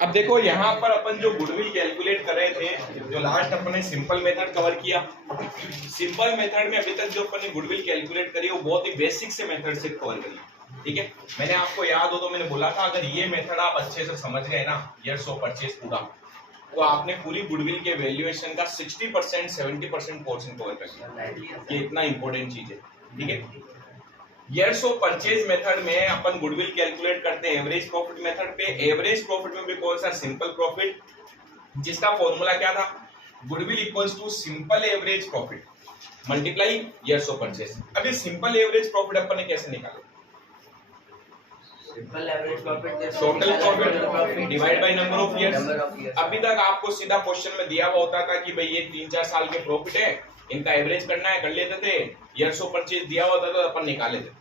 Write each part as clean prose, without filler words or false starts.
अब देखो यहाँ पर अपन जो गुडविल कैलकुलेट कर रहे थे, जो लास्ट अपन ने सिंपल मेथड कवर किया। सिंपल मेथड में अभी तक जो अपन ने गुडविल कैलकुलेट करी वो बहुत ही बेसिक से मेथड से कवर करी, ठीक है। मैंने आपको याद हो तो मैंने बोला था अगर ये मेथड आप अच्छे से समझ गए ना, ईयर्स ऑफ परचेज पूरा, तो आपने पूरी गुडविल के वैल्यूएशन का 60% 70% पोर्शन कवर कर लिया। ये इतना इंपॉर्टेंट चीज है, ठीक है। ईयर्स ऑफ परचेज मेथड में अपन गुडविल कैलकुलेट करते हैं एवरेज प्रॉफिट मेथड पे। एवरेज प्रॉफिट में भी कौन सा, सिंपल प्रॉफिट, जिसका फॉर्मूला क्या था, goodwill equals to simple average profit multiply years of purchase. अभी सिंपल एवरेज प्रॉफिट अपन ने कैसे निकाला, simple average profit total profit divide by number of years. अभी तक आपको सीधा क्वेश्चन में दिया हुआ होता था कि भाई ये 3-4 साल के प्रॉफिट है, इनका एवरेज करना है, कर लेते थे। ईयर्स ऑफ परचेज दिया हुआ था तो अपन निकाले थे।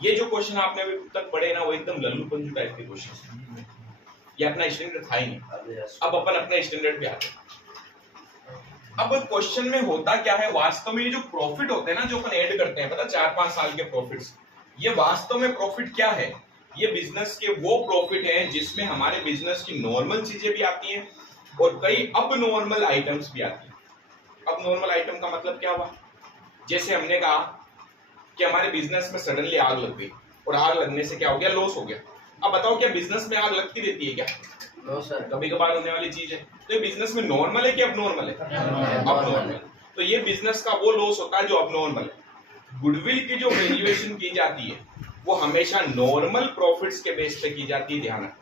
ये जो क्वेश्चन आपने अभी तक पढ़े ना, वो एकदम लल्लू पंजू टाइप के क्वेश्चन, ये अपना स्टैंडर्ड था ही नहीं। अब अपन अपने स्टैंडर्ड पे आते हैं। अब क्वेश्चन में होता क्या है, वास्तव में ये जो प्रॉफिट होते हैं ना, जो अपन ऐड करते हैं, पता 4-5 साल के प्रॉफिट्स, ये वास्तव में प्रॉफिट क्या है, ये बिजनेस के वो प्रॉफिट है जिसमें हमारे बिजनेस की नॉर्मल चीजें भी आती हैं और कई अब नॉर्मल आइटम्स भी आती हैं। अब नॉर्मल आइटम का मतलब क्या हुआ, जैसे हमने कहा कि हमारे बिजनेस में सडनली आग लग गई और आग लगने से क्या हो गया, लॉस हो गया। अब बताओ क्या बिजनेस में आग लगती रहती है क्या? नो सर, कभी कभार होने वाली चीज है। तो ये बिजनेस में नॉर्मल है कि अब नॉर्मल है? अब नॉर्मल। तो ये बिजनेस का वो लॉस होता है जो अब नॉर्मल है। गुडविल की जो वैल्यूएशन की जाती है वो हमेशा नॉर्मल प्रॉफिट्स के बेस पे की जाती है। ध्यान रखना,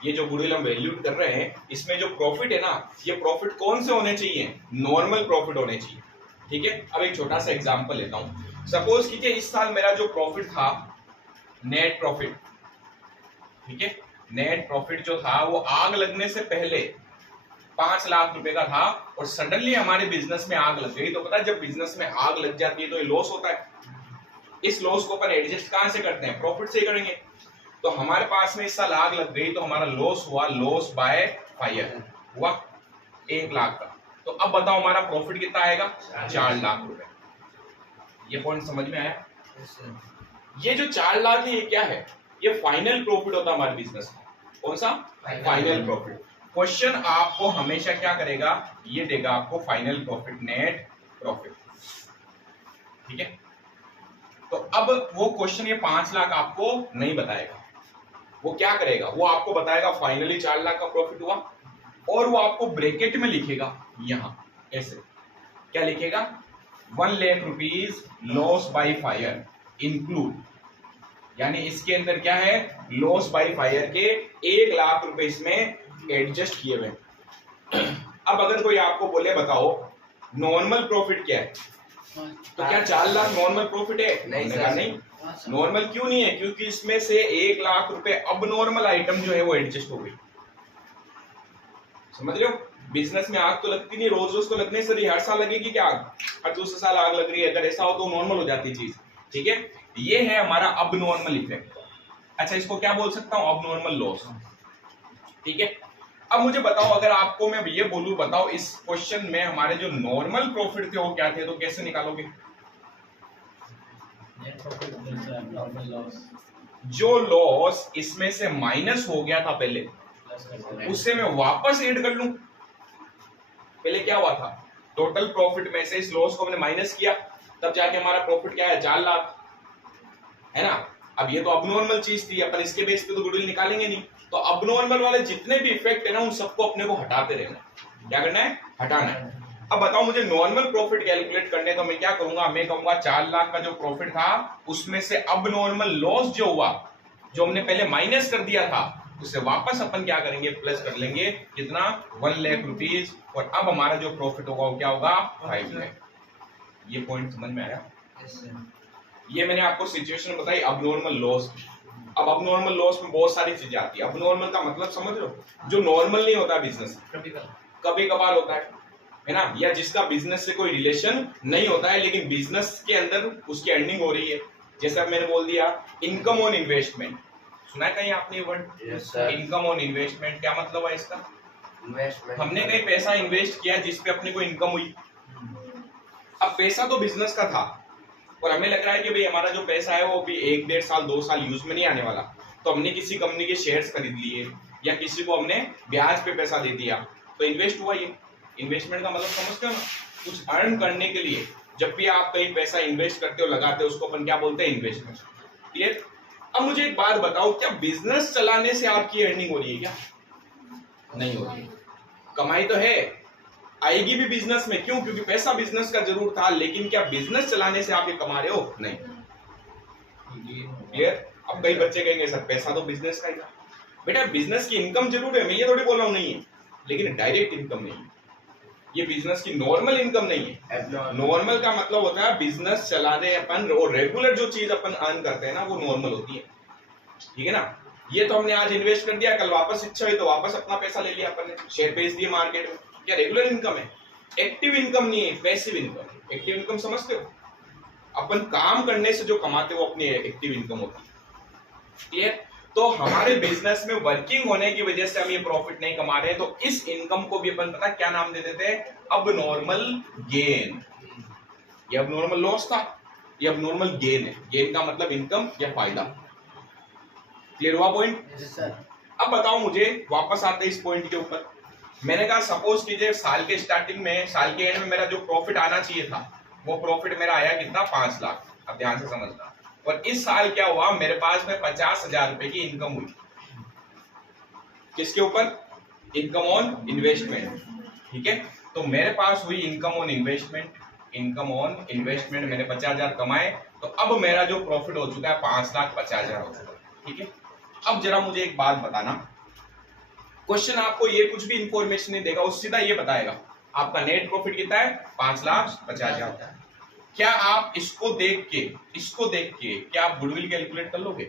ये जो गुडविल हम वैल्यूट कर रहे हैं, इसमें जो प्रॉफिट है ना, ये प्रॉफिट कौन से होने चाहिए, नॉर्मल प्रॉफिट होने चाहिए, ठीक है। अब एक छोटा सा एग्जांपल लेता हूं। सपोज कीजिए इस साल मेरा जो प्रॉफिट था, नेट प्रॉफिट, ठीक है, नेट प्रॉफिट जो था वो आग लगने से पहले 5 लाख रुपए का था और सडनली हमारे बिजनेस में आग लग गई। तो पता है जब बिजनेस में आग लग जाती है तो ये लॉस होता है। इस लॉस को अपन एडजस्ट कहां से करते हैं, प्रॉफिट से करेंगे। तो हमारे पास में इस साल आग लग गई तो हमारा लॉस हुआ, लॉस बाय फायर हुआ 1 लाख का। तो अब बताओ हमारा प्रॉफिट कितना आएगा, 4 लाख रुपए। ये पॉइंट समझ में आया? ये जो 4 लाख है ये क्या है, ये फाइनल प्रॉफिट होता है हमारे बिजनेस का। कौन सा, फाइनल प्रॉफिट। क्वेश्चन आपको हमेशा क्या करेगा, ये देगा आपको फाइनल प्रॉफिट, नेट प्रॉफिट, ठीक है। तो अब वो क्वेश्चन ये 5 लाख आपको नहीं बताएगा, वो क्या करेगा, वो आपको बताएगा फाइनली 4 लाख का प्रॉफिट हुआ और वो आपको ब्रैकेट में लिखेगा यहां ऐसे, क्या लिखेगा, 1 lakh rupees loss by fire include, यानी इसके अंदर क्या है, लॉस बाय फायर के 1 लाख रुपए इसमें एडजस्ट किए हुए। अब अगर कोई आपको बोले बताओ नॉर्मल प्रॉफिट क्या है, तो क्या 4 लाख नॉर्मल प्रॉफिट है? नहीं, नॉर्मल क्यों नहीं है, क्योंकि इसमें से 1 लाख रुपए अब नॉर्मल आइटम जो है वो एडजस्ट हो गई। समझ रहे हो, बिजनेस में आग तो लगती नहीं, रोज रोज तो लगने से हर साल लगेगी क्या आग, हर दूसरे साल आग लग रही है। अगर ऐसा हो तो नॉर्मल हो जाती चीज, ठीक है। ये है हमारा अब नॉर्मल इफेक्ट। अच्छा, इसको क्या बोल सकता हूं, अब नॉर्मल लॉस, ठीक है। अब मुझे बताओ, अगर आपको मैं ये बोलूं, बताओ इस क्वेश्चन में हमारे जो नॉर्मल प्रॉफिट थे वो क्या थे, तो कैसे निकालोगे? जो लॉस इसमें से माइनस हो गया था पहले, उससे मैं वापस ऐड कर लूं। पहले क्या हुआ था, टोटल प्रॉफिट में से इस लॉस को मैंने माइनस किया, तब जाके हमारा प्रॉफिट क्या है, 4 लाख, है ना। अब ये तो अब नॉर्मल चीज थी, अपन इसके बेस पे तो गुडविल निकालेंगे नहीं। तो अब नॉर्मल वाले जितने भी इफेक्ट है ना, उन सबको अपने को हटाते रहना। क्या करना है, हटाना है। अब बताओ मुझे नॉर्मल प्रॉफिट कैलकुलेट करने, तो मैं क्या करूंगा, मैं कहूंगा 4 लाख का जो प्रॉफिट था उसमें से अब नॉर्मल लॉस जो हुआ, जो हमने पहले माइनस कर दिया था, उसे वापस अपन क्या करेंगे, प्लस कर लेंगे। कितना, 1 लाख रुपीज। और अब हमारा जो प्रॉफिट होगा वो क्या होगा, 5 लाख। ये पॉइंट समझ में आया? ये मैंने आपको सिचुएशन बताई अब नॉर्मल लॉस। अब नॉर्मल लॉस में बहुत सारी चीजें आती है। अब नॉर्मल का मतलब समझ लो, जो नॉर्मल नहीं होता बिजनेस, कभी कभार होता है ना, या जिसका बिजनेस से कोई रिलेशन नहीं होता है लेकिन बिजनेस के अंदर उसकी अर्निंग हो रही है। जैसे अब मैंने बोल दिया इनकम ऑन इन्वेस्टमेंट, सुना है कहीं आपने वर्ड? इनकम ऑन इन्वेस्टमेंट क्या मतलब है इसका? हमने कहीं पैसा इन्वेस्ट किया जिसपे अपने को इनकम हुई। अब पैसा तो बिजनेस का था और हमें लग रहा है कि भाई हमारा जो पैसा है वो भी 1-1.5 साल 2 साल यूज में नहीं आने वाला, तो हमने किसी कंपनी के शेयर्स खरीद लिए या किसी को हमने ब्याज पे पैसा दे दिया तो इन्वेस्ट हुआ। ये इन्वेस्टमेंट का मतलब समझते हो ना, कुछ अर्न करने के लिए जब भी आप कहीं पैसा इन्वेस्ट करते हो लगाते हो उसको अपन क्या बोलते हैं, इन्वेस्टमेंट। क्लियर। अब मुझे एक बात बताओ, क्या बिजनेस चलाने से आपकी अर्निंग हो रही है क्या? नहीं हो रही। कमाई तो है, आएगी भी बिजनेस में, क्यों? क्योंकि पैसा बिजनेस का जरूर था, लेकिन क्या बिजनेस चलाने से आप ये कमा रहे हो? नहीं। क्लियर। अब कई बच्चे कहेंगे सर पैसा तो बिजनेस का ही था। बेटा बिजनेस की इनकम जरूर है, मैं ये थोड़ी बोल रहा हूं नहीं है, लेकिन डायरेक्ट इनकम नहीं है। ये बिजनेस की नॉर्मल इनकम नहीं है। नॉर्मल का मतलब होता है बिजनेस चलाने अपन और रेगुलर जो चीज अपन अर्न करते हैं ना वो नॉर्मल होती है। ठीक है ना। ये तो हमने आज इन्वेस्ट कर दिया, कल वापस इच्छा हुई तो वापस अपना पैसा ले लिया अपन ने, शेयर बेच दिए मार्केट में, क्या रेगुलर इनकम है? एक्टिव इनकम नहीं है, पैसिव इनकम। एक्टिव इनकम समझते हो? अपन काम करने से जो कमाते हो अपनी एक्टिव इनकम होती है। क्लियर। तो हमारे बिजनेस में वर्किंग होने की वजह से हम ये प्रॉफिट नहीं कमा रहे हैं, तो इस इनकम को भी अपन पता क्या नाम दे देते हैं? अब नॉर्मल गेन। ये अब नॉर्मल लॉस था, ये अब नॉर्मल गेन है। गेन का मतलब इनकम या फायदा। क्लियर हुआ पॉइंट? अब बताओ मुझे, वापस आते हैं इस पॉइंट के ऊपर। मैंने कहा सपोज कीजिए साल के स्टार्टिंग में, साल के एंड में मेरा जो प्रॉफिट आना चाहिए था वो प्रॉफिट मेरा आया कितना? 5 लाख। अब ध्यान से समझना। और इस साल क्या हुआ, मेरे पास में 50,000 रुपए की इनकम हुई। किसके ऊपर? Income on investment. ठीक है। तो मेरे पास हुई income on investment. Income on investment मैंने 50,000 कमाए, तो अब मेरा जो प्रॉफिट हो चुका है 5,50,000 हो चुका है। ठीक है। अब जरा मुझे एक बात बताना, क्वेश्चन आपको ये कुछ भी इंफॉर्मेशन नहीं देगा, वो सीधा ये बताएगा आपका नेट प्रॉफिट कितना है? 5,50,000। क्या आप इसको देख के क्या आप गुडविल कैलकुलेट कर लोगे?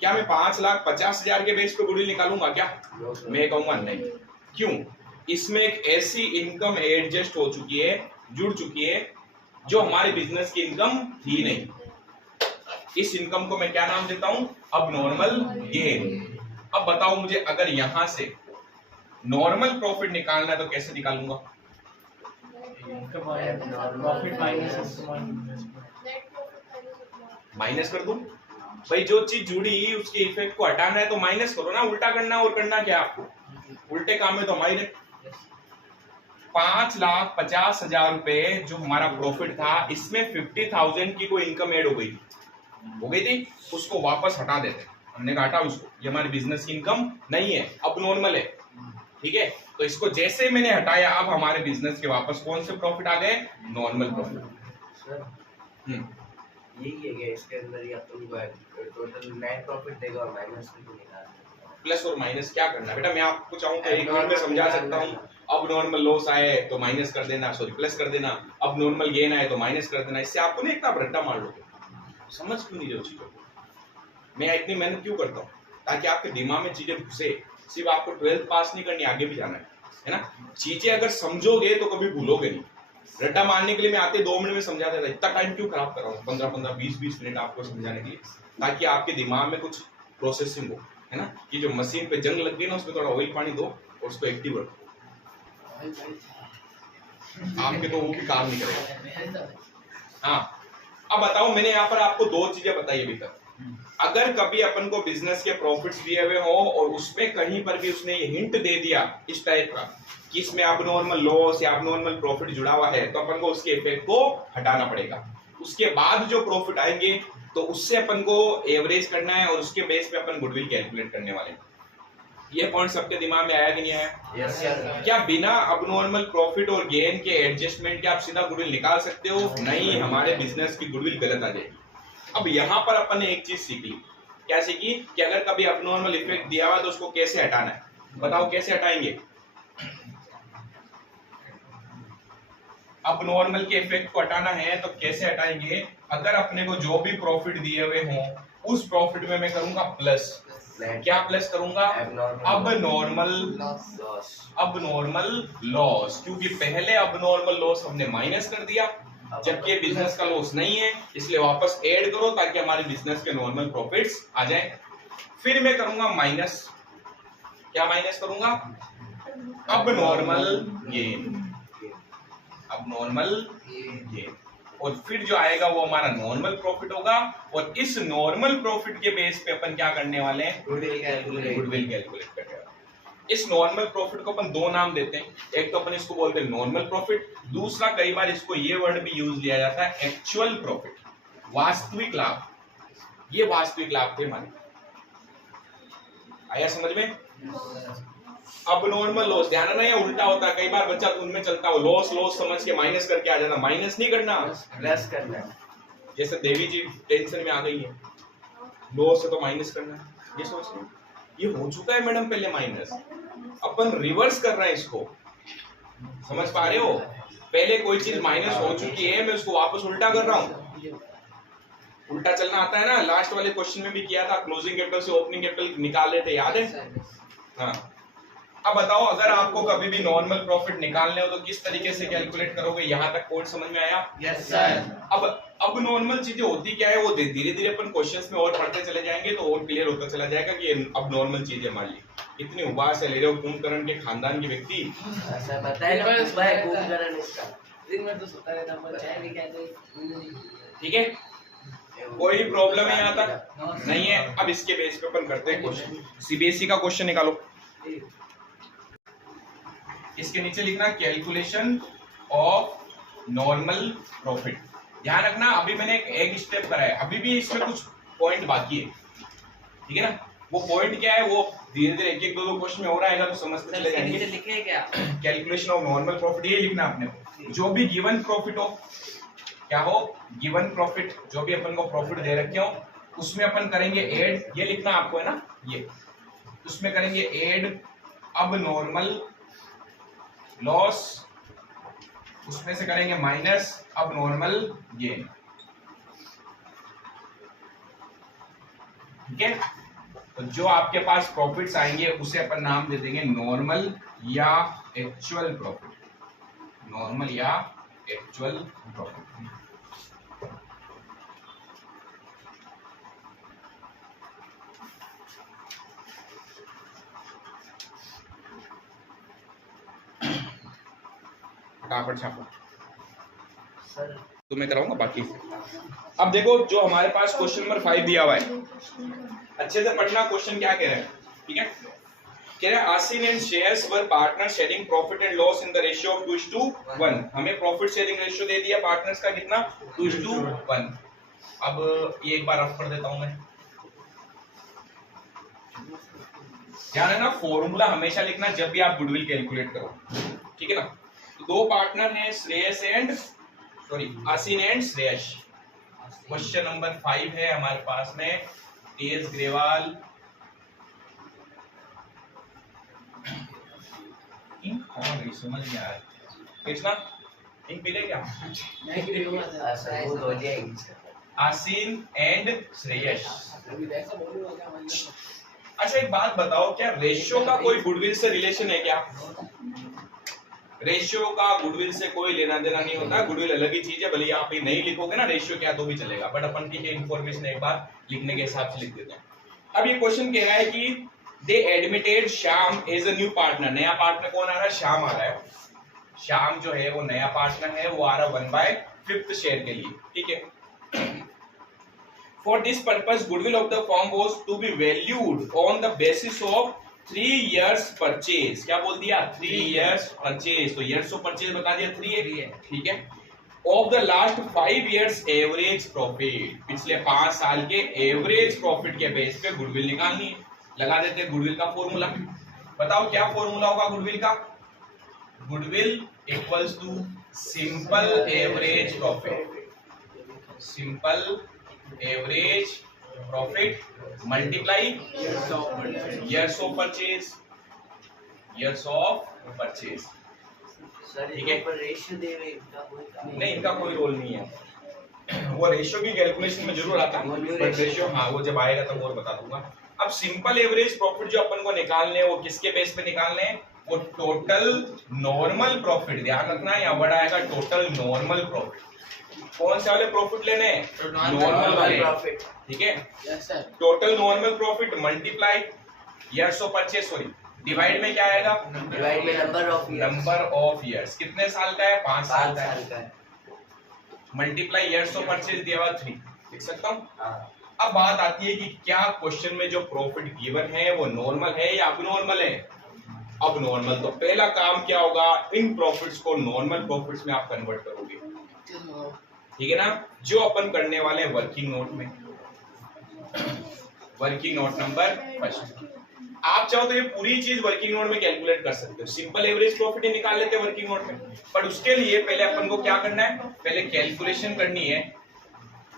क्या मैं 5,50,000 के बेस पे गुडविल निकालूंगा क्या? मैं कहूंगा नहीं। क्यों? इसमें एक ऐसी इनकम एडजस्ट हो चुकी है, जुड़ चुकी है, जो हमारे बिजनेस की इनकम थी नहीं। इस इनकम को मैं क्या नाम देता हूं? अब नॉर्मल गेन। अब बताओ मुझे, अगर यहां से नॉर्मल प्रॉफिट निकालना है तो कैसे निकालूंगा? माइनस कर दूं? भाई जो चीज जुड़ी उसके इफेक्ट को हटाना है तो माइनस करो ना, उल्टा करना। और करना क्या आपको? उल्टे काम में तो हमारी 5,50,000 रुपए जो हमारा प्रॉफिट था, इसमें 50,000 की कोई इनकम ऐड हो गई थी, उसको वापस हटा देते। हमने कहा हटाओ इसको, ये हमारी बिजनेस की इनकम नहीं है, अब नॉर्मल है। ठीक है। तो इसको जैसे मैंने हटाया, अब हमारे बिजनेस के वापस कौन से प्रॉफिट आ गए? Normal profit. यही है कि इसके अंदर ही अपन को टोटल नेट प्रॉफिट देगा और माइनस भी निकालना। प्लस और माइनस क्या करना है बेटा? मैं आपको चाहूँ तो एक मिनट में समझा सकता हूँ। अब नॉर्मल लॉस आए तो माइनस कर देना, सॉरी प्लस कर देना। अब नॉर्मल गेन आए तो माइनस कर देना। इससे आपको नहीं, आप रट्टा मार लोगे। समझ क्यों नहीं रहे चीजों को? मैं इतनी मेहनत क्यों करता हूँ? ताकि आपके दिमाग में चीजें घुसे। सिर्फ आपको 12th पास नहीं करनी, आगे भी जाना है ना। चीजें अगर समझोगे तो कभी भूलोगे नहीं। रट्टा मारने के लिए मैं आते 2 मिनट में समझा देता, इतना टाइम क्यों खराब कर रहा हूँ? 15-15, 20-20 मिनट आपको समझाने के लिए, ताकि आपके दिमाग में कुछ प्रोसेसिंग हो, है ना। कि जो मशीन पे जंग लग गई ना, उसमें थोड़ा ऑयल पानी दो और उसको एक्टिव रखो। आपके तो वो भी काम नहीं करेगा। हाँ। अब बताओ, मैंने यहाँ पर आपको 2 चीजें बताई अभी तक। अगर कभी अपन को बिजनेस के प्रॉफिट्स दिए हुए हो और उसमें कहीं पर भी उसने ये हिंट दे दिया इस टाइप का कि इसमें अबनॉर्मल लॉस या अबनॉर्मल प्रॉफिट जुड़ा हुआ है, तो अपन को उसके इफेक्ट को हटाना पड़ेगा। उसके बाद जो प्रॉफिट आएंगे तो उससे अपन को एवरेज करना है और उसके बेस पे अपन गुडविल कैलकुलेट करने वाले हैं। ये पॉइंट सबके दिमाग में आया कि नहीं आया? Yes sir. क्या बिना अबनॉर्मल प्रॉफिट और गेन के एडजस्टमेंट के आप सीधा गुडविल निकाल सकते हो? नहीं, हमारे बिजनेस की गुडविल गलत आ जाएगी। अब यहाँ पर अपन ने एक चीज सीख ली। क्या सीखी? कि अगर कभी अबनॉर्मल इफेक्ट दिया हुआ तो उसको कैसे हटाना है। बताओ कैसे हटाएंगे? अबनॉर्मल के इफेक्ट को हटाना है तो कैसे हटाएंगे? अगर अपने को जो भी प्रॉफिट दिए हुए हों उस प्रॉफिट में मैं करूंगा प्लस। क्या प्लस करूंगा? अबनॉर्मल लॉस, क्योंकि पहले अबनॉर्मल लॉस हमने माइनस कर दिया, जबकि बिजनेस का लॉस नहीं है, इसलिए वापस ऐड करो ताकि हमारे बिजनेस के नॉर्मल प्रॉफिट्स आ जाए। फिर मैं करूंगा माइनस। क्या माइनस करूंगा? Abnormal gain. Abnormal gain. और फिर जो आएगा वो हमारा नॉर्मल प्रॉफिट होगा, और इस नॉर्मल प्रॉफिट के बेस पे अपन क्या करने वाले हैं, गुडविल कैलकुलेट करने वाले हैं। इस नॉर्मल प्रॉफिट को अपन दो नाम देते हैं, एक तो अपन इसको बोलते हैं नॉर्मल प्रॉफिट, दूसरा कई बार इसको ये वर्ड भी यूज लिया जाता है एक्चुअल प्रॉफिट, वास्तविक लाभ। ये वास्तविक लाभ थे हमारे, आया समझ में। अब नॉर्मल लॉस, ध्यान रखना, ये उल्टा होता है, कई बार बच्चा उनमें चलता हो लॉस लॉस समझ के माइनस करके आ जाता, माइनस नहीं करना, प्लस करना। जैसे देवी जी टेंशन में आ गई है, लॉस है तो माइनस करना है, ये सोच रहे, ये हो चुका है मैडम पहले माइनस, अपन रिवर्स कर रहे हैं इसको, समझ पा रहे हो। पहले कोई चीज माइनस हो चुकी है, मैं उसको वापस उल्टा कर रहा हूँ। उल्टा चलना आता है ना, लास्ट वाले क्वेश्चन में भी किया था, क्लोजिंग कैपिटल से ओपनिंग कैपिटल निकाल लेते, याद है। हाँ, अब बताओ अगर आपको कभी भी नॉर्मल प्रॉफिट निकालने हो तो किस तरीके से कैलकुलेट करोगे, यहाँ तक कोड समझ में आया। Yes sir. अब नॉर्मल चीजें होती क्या है, वो धीरे धीरे अपन क्वेश्चंस में और पढ़ते चले जाएंगे तो और क्लियर होता चला जाएगा कि अब नॉर्मल चीजें मान ली। इतनी उबार से ले रहे हो कुंभकर्ण के खानदान के व्यक्ति, ऐसा बताए ना कुंभकर्ण इसका दिन में तो सोता रहता पर चाय नहीं कहते। ठीक है, कोई प्रॉब्लम है यहाँ तक नहीं है। अब इसके बेस पे अपन करते हैं क्वेश्चन, सीबीएसई का क्वेश्चन निकालो। इसके नीचे लिखना कैलकुलेशन ऑफ नॉर्मल प्रॉफिट। ध्यान रखना अभी मैंने एक स्टेप करा है, अभी भी इसमें कुछ पॉइंट बाकी है, ठीक है ना। वो पॉइंट क्या है वो धीरे धीरे एक एक दो क्वेश्चन में हो रहा है तो समझते चले जाएंगे। लिखे हैं क्या? कैलकुलेशन ऑफ नॉर्मल प्रॉफिट ये लिखना आपने को, जो भी गिवन प्रॉफिट हो, क्या हो, गिवन प्रॉफिट, जो भी अपन को प्रॉफिट दे रखे हो उसमें अपन करेंगे ऐड, ये लिखना आपको है ना, ये उसमें करेंगे ऐड अब नॉर्मल लॉस, उसमें से करेंगे माइनस अब नॉर्मल गेन, ठीक है। तो जो आपके पास प्रॉफिट्स आएंगे उसे अपन नाम दे देंगे नॉर्मल या एक्चुअल प्रॉफिट, नॉर्मल या एक्चुअल प्रॉफिट। फटाफट छापो सर। तो मैं कराऊंगा बाकी से। अब देखो जो हमारे पास क्वेश्चन नंबर 5 दिया हुआ है, अच्छे से पढ़ना क्वेश्चन क्या कह रहा है, ठीक है। कह रहा है आसिन and shares were partner sharing profit and loss in the ratio of 2:1। हमें प्रॉफिट शेयरिंग रेशियो दे दिया पार्टनर्स का कितना, 2:1। अब ये एक बार रफ कर देता हूं मैं, ध्यान है ना, फॉर्मूला हमेशा लिखना जब भी आप गुडविल कैलकुलेट करो, ठीक है ना। तो दो पार्टनर हैं Shreyas and Asin and Shreyas. Question number 5 है हमारे पास में, टीएस ग्रेवाल समझ नहीं आ रहा कृष्णा, इन पीले क्या, आसिन एंड श्रेयस। अच्छा एक बात बताओ, क्या रेशियो का कोई गुडविल से रिलेशन है क्या? रेशियो का गुडविल से कोई लेना देना नहीं होता, गुडविल अलग ही चीज है, भले आप ये नहीं लिखोगे ना रेशियो क्या तो भी चलेगा, बट अपन की इंफॉर्मेशन एक बार लिखने के हिसाब से लिख देते हैं। अब ये क्वेश्चन कह रहा है कि they admitted Shyam as a new partner. नया पार्टनर कौन आ रहा है, श्याम आ रहा है। श्याम जो है वो नया पार्टनर है, वो आ रहा है 1/5 शेयर के लिए, ठीक है। For this purpose, goodwill of the firm was to be valued on the basis of 3 years purchase। क्या बोल दिया, 3 years purchase, तो years of purchase बता दिया 3 है, ठीक है। Of the last 5 years average profit, पिछले 5 साल के एवरेज प्रॉफिट के बेस पे गुडविल निकालनी है। लगा देते हैं गुडविल का फॉर्मूला। बताओ क्या फॉर्मूला होगा गुडविल का, goodwill equals to simple average profit, simple average profit multiply years of purchase, years of purchase। Sir ठीक है, पर रेशियो दे रहे इनका कोई नहीं, इनका कोई रोल नहीं है, वो रेशियो की कैलकुलेशन में जरूर आता है, बट रेशियो हाँ वो जब आएगा तब और बता दूंगा। अब सिंपल एवरेज प्रॉफिट जो अपन को निकालने हैं वो किसके बेस पे निकालने हैं, वो टोटल नॉर्मल प्रॉफिट, ध्यान रखना यहाँ वर्ड आएगा टोटल नॉर्मल प्रॉफिट। कौन से वाले प्रॉफिट लेने हैं, नॉर्मल वाले प्रॉफिट, ठीक है। Total normal profit multiply years of purchase, sorry divide में क्या आएगा, डिवाइड में नंबर ऑफ ईयर्स, कितने साल का है, 5 साल का है। मल्टीप्लाई ईयर्स ऑफ परचेज दिया हुआ 3, लिख सकता हूँ। हाँ अब बात आती है कि क्या क्वेश्चन में जो प्रॉफिट गिवन है वो नॉर्मल है या अबनॉर्मल है? अबनॉर्मल। तो पहला काम क्या होगा, इन प्रॉफिट्स को नॉर्मल प्रॉफिट्स में आप कन्वर्ट करोगे, ठीक है ना। जो अपन करने वाले हैं वर्किंग नोट में, वर्किंग नोट नंबर फर्स्ट। आप चाहो तो ये पूरी चीज वर्किंग नोट में कैलकुलेट कर सकते हो, सिंपल एवरेज प्रॉफिट ही निकाल लेते हैं वर्किंग नोट में। पर उसके लिए पहले अपन को क्या करना है, पहले कैलकुलेशन करनी है,